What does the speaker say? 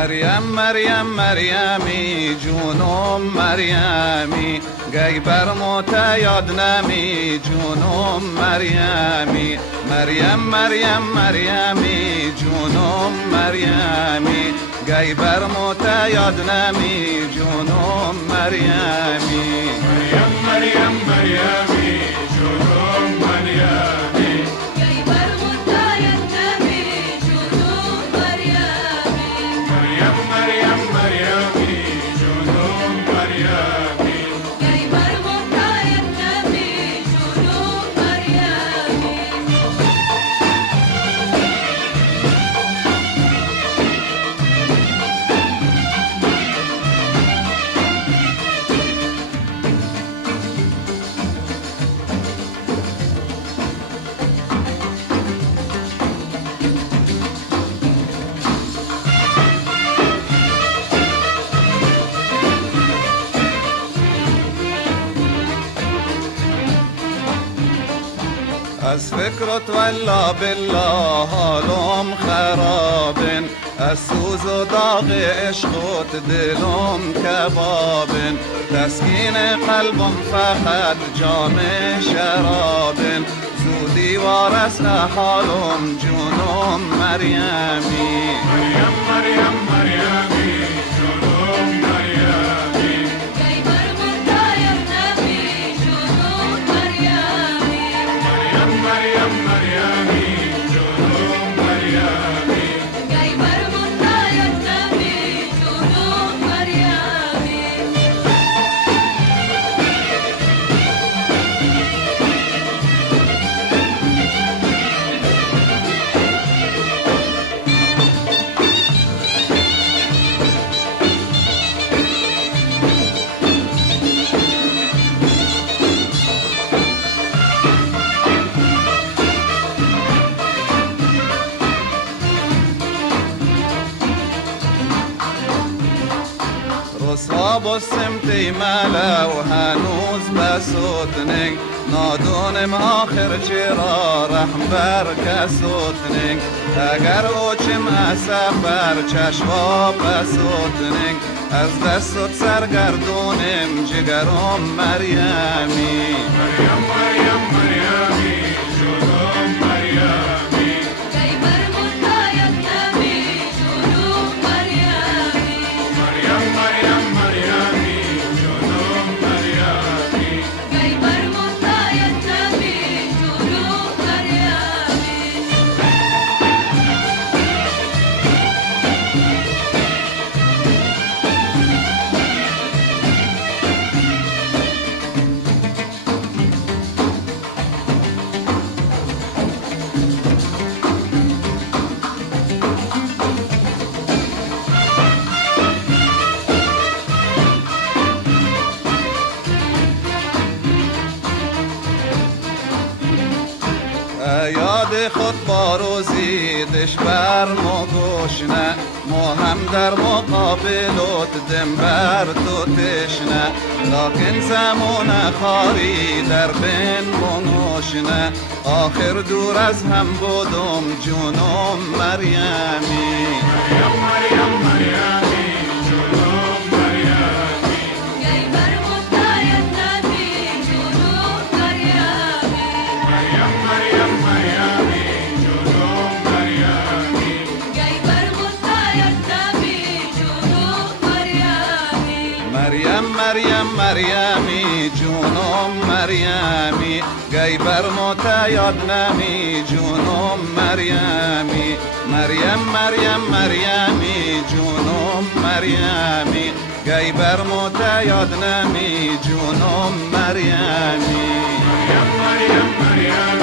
مریم مریم مریمی جونم مریمی گی برموت یاد نمی جونم مریمی مریم مریم مریمی جونم مریمی گی برموت یاد نمی جونم مریمی مریم مریم مریمی جونم مریمی گی برموت یاد نمی جونم مریمی مریم مریم مریمی جونم مریمی گی برموت یاد نمی جونم مریمی از فکرت والله بالله حالم خرابن از سوز و داغ عشقت دلم کبابن تسکین قلبم فقط جام شرابن زودی وارس حالم جونم مریمی مریم مریم مریمی جونم مریمی گی برموت یاد نمی جونم مریمی مریم مریم مریمی جونم مریمی گی برموت یاد نمی جونم مریمی رسوا بسمتی ملا و هنوز بسوتنگ نادونم آخر چرا رحم بر کسوتنگ اگر اوچم سفر چشوا بسوتنگ از دستت سرگردونم جگرم مریمی مریم مریم مریمی جونم مریمی گی برموت یاد نمی جونم مریمی مریم مریم مریمی جونم مریمی گی برموت یاد نمی جونم مریمی یاد خود با روزی دش بر مگوشنه ما هم در مقابلت دم بر تو تشنه لکن زمان خاری در بین بنوشنه آخر دور از هم بودم جونم مریمی مریم مریم مریمی جونم مریمی گی برموت یاد نمی جونم مریمی مریم مریم مریمی جونم مریمی گی برموت یاد نمی جونم مریمی مریم مریم مریمی جونم مریمی گی برموت یاد نمی جونم مریمی مریم مریم مریمی جونم مریمی گی برموت یاد نمی جونم مریمی مریم مریم مریمی